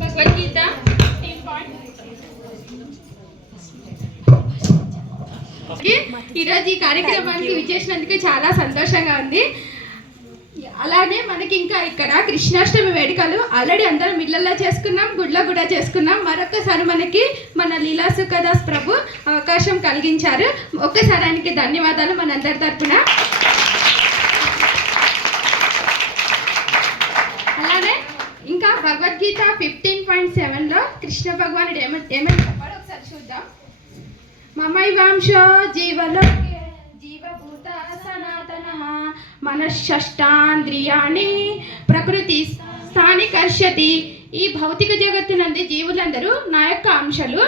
భగవద్గీత ఈరోజు ఈ కార్యక్రమానికి విచ్చేసినందుకు చాలా సంతోషంగా ఉంది. అలానే మనకి ఇంకా ఇక్కడ కృష్ణాష్టమి వేడుకలు ఆల్రెడీ అందరం ఇళ్లలో చేసుకున్నాం, గుడిలో కూడా చేసుకున్నాం. మరొకసారి మనకి మన లీలా సుఖదాస్ ప్రభు అవకాశం కలిగించారు. ఒక్కసారి ఆయనకి ధన్యవాదాలు మనందరి తరపున. అలానే ఇంకా భగవద్గీత 15.7లో కృష్ణ భగవానుడు ఏమని చెప్పాడో ఒకసారి చూద్దాం. మమైవాంశో జీవలోకే జీవభూత సనాతనః మనశ్శష్టాంద్రియాణి ప్రకృతి స్థాని కర్షతి. ఈ భౌతిక జగత్తునంది జీవులందరూ నా యొక్క అంశాలు.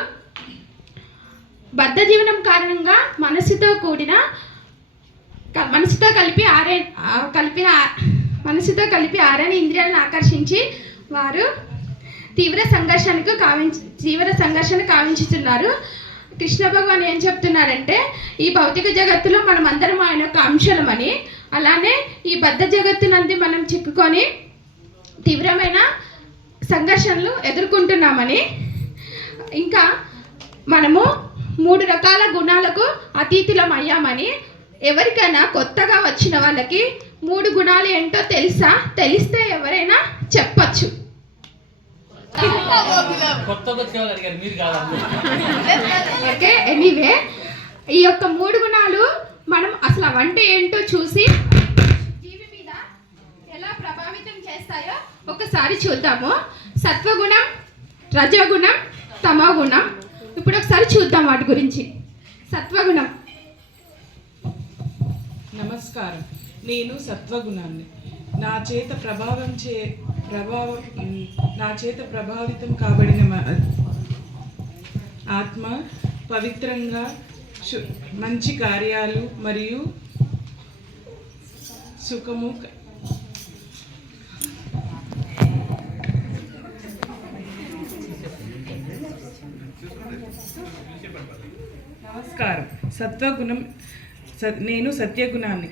బద్ధ జీవనం కారణంగా మనసుతో కలిపి ఆరని ఇంద్రియాలను ఆకర్షించి వారు తీవ్ర సంఘర్షణ కావించుతున్నారు. కృష్ణ భగవాన్ ఏం చెప్తున్నారంటే, ఈ భౌతిక జగత్తులో మనం అందరం ఆయన యొక్క అంశాలమని, అలానే ఈ బద్ధ జగత్తునంది మనం చిక్కుకొని తీవ్రమైన సంఘర్షణలు ఎదుర్కొంటున్నామని, ఇంకా మనము 3 రకాల గుణాలకు అతీతులం అయ్యామని, ఎవరికైనా కొత్తగా వచ్చిన వాళ్ళకి 3 గుణాలు ఏంటో తెలిస్తే ఎవరైనా చెప్పచ్చు. ఓకే, ఎనీవే ఈ యొక్క 3 గుణాలు మనం అసలు అవంటే ఏంటో చూసి జీవి మీద ఎలా ప్రభావితం చేస్తాయో ఒకసారి చూద్దాము. సత్వగుణం, రజోగుణం, తమోగుణం. ఇప్పుడు ఒకసారి చూద్దాం వాటి గురించి. సత్వగుణం. నమస్కారం, నేను సత్వగుణాన్ని. నా చేత ప్రభావితం కాబడిన ఆత్మ పవిత్రంగా మంచి కార్యాలు మరియు సుఖము నమస్కారం, సత్వగుణం. నేను సత్యగుణాన్ని.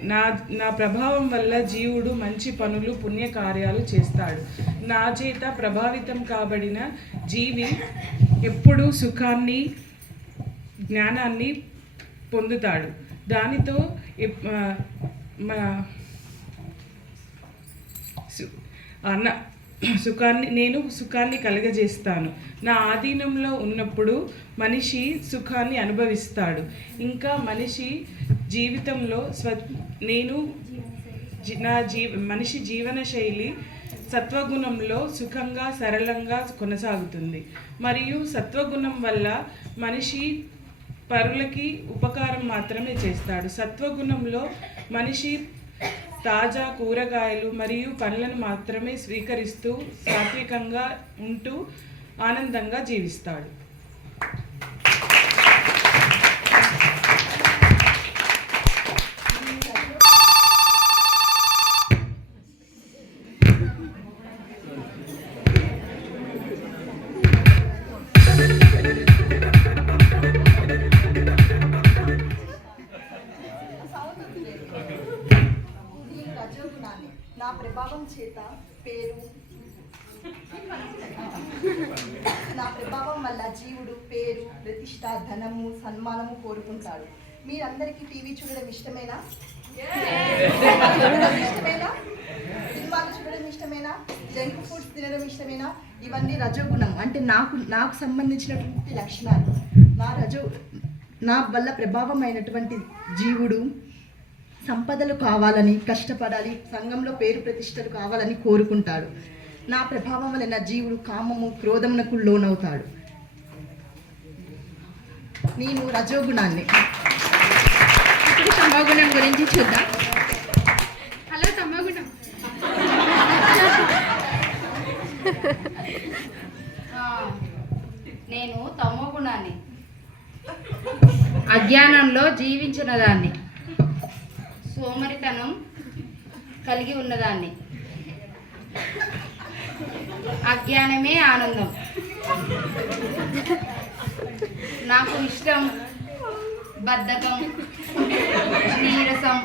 నా ప్రభావం వల్ల జీవుడు మంచి పనులు, పుణ్యకార్యాలు చేస్తాడు. నా చేత ప్రభావితం కాబడిన జీవి ఎప్పుడూ సుఖాన్ని, జ్ఞానాన్ని పొందుతాడు. దానితో నేను సుఖాన్ని కలుగజేస్తాను. నా ఆధీనంలో ఉన్నప్పుడు మనిషి సుఖాన్ని అనుభవిస్తాడు. ఇంకా మనిషి జీవితంలో మనిషి జీవన శైలి సత్వగుణంలో సుఖంగా, సరళంగా కొనసాగుతుంది. మరియు సత్వగుణం వల్ల మనిషి పరులకి ఉపకారం మాత్రమే చేస్తాడు. సత్వగుణంలో మనిషి తాజా కూరగాయలు మరియు పండ్లను మాత్రమే స్వీకరిస్తూ సాత్వికంగా ఉంటూ ఆనందంగా జీవిస్తాడు. నా ప్రభావం చేత నా ప్రభావం వల్ల జీవుడు పేరు, ప్రతిష్ట, ధనము, సన్మానము కోరుకుంటాడు. మీరందరికీ టీవీ చూడడం ఇష్టమేనా? సినిమాలు చూడడం ఇష్టమేనా? జంక్ ఫుడ్స్ తినడం ఇష్టమేనా? ఇవన్నీ రజోగుణం, అంటే నాకు సంబంధించినటువంటి లక్షణాలు. నా వల్ల ప్రభావం అయినటువంటి జీవుడు సంపదలు కావాలని కష్టపడాలి, సంఘంలో పేరు ప్రతిష్టలు కావాలని కోరుకుంటాడు. నా ప్రభావం వలన జీవుడు కామము, క్రోధమునకు లోనవుతాడు. నేను రజోగుణాన్ని. ఇప్పుడు తమోగుణం గురించి చూద్దాం. హలో, తమోగుణం. నేను తమోగుణాన్ని. అజ్ఞానంలో జీవించిన దాన్ని, సోమరితనం కలిగి ఉన్నదాన్ని. అజ్ఞానమే ఆనందం. నాకు ఇష్టం బద్ధకం, నీరసం,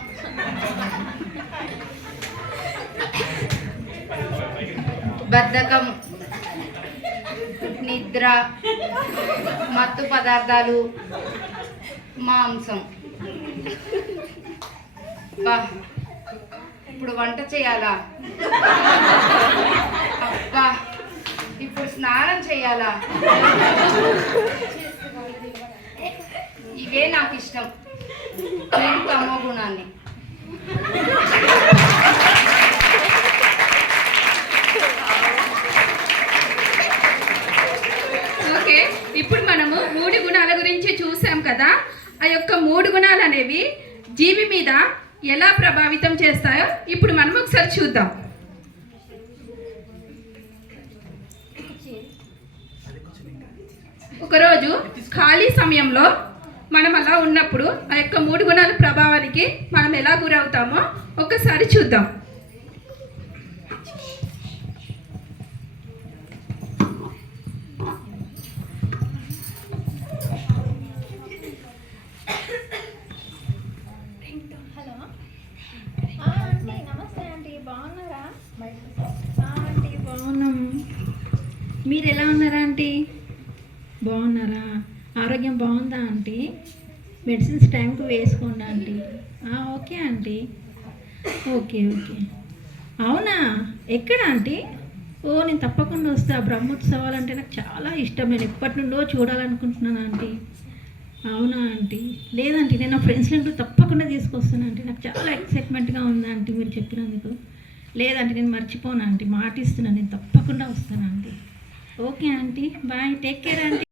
బద్ధకం, నిద్ర, మత్తు పదార్థాలు, మాంసం. బా, ఇప్పుడు వంట చేయాలా? అబ్బా, ఇప్పుడు స్నానం చేయాలా? ఇవే నాకు ఇష్టం. నేను తమో గుణాన్ని. ఓకే, ఇప్పుడు మనము 3 గుణాల గురించి చూసాం కదా. ఆ యొక్క 3 గుణాలు అనేవి జీవి మీద ఎలా ప్రభావితం చేస్తాయో ఇప్పుడు మనం ఒకసారి చూద్దాం. ఒకరోజు ఖాళీ సమయంలో మనం అలా ఉన్నప్పుడు ఆ యొక్క 3 గుణాల ప్రభావానికి మనం ఎలా గురవుతామో ఒక్కసారి చూద్దాం. హలో ఆంటీ, నమస్తే ఆంటీ, బాగున్నారా? ఆంటీ బాగున్నాం. మీరు ఎలా ఉన్నారా ఆంటీ? బాగున్నారా? ఆరోగ్యం బాగుందా ఆంటీ? మెడిసిన్స్ టైంకి వేసుకోండి aunty. Okay aunty. Okay okay. అవునా, ఎక్కడ ఆంటీ? నేను తప్పకుండా వస్తా. బ్రహ్మోత్సవాలు అంటే నాకు చాలా ఇష్టం. నేను ఎప్పటి నుండో చూడాలనుకుంటున్నాను ఆంటీ. అవునా ఆంటీ? లేదంటే నేను నా ఫ్రెండ్స్ని తప్పకుండా తీసుకొస్తాను ఆంటీ. నాకు చాలా ఎక్సైట్మెంట్గా ఉంది ఆంటీ మీరు చెప్పినందుకు. లేదంటే నేను మర్చిపోను ఆంటీ, మాట ఇస్తున్నాను, నేను తప్పకుండా వస్తాను aunty. Okay aunty, bye, take care aunty.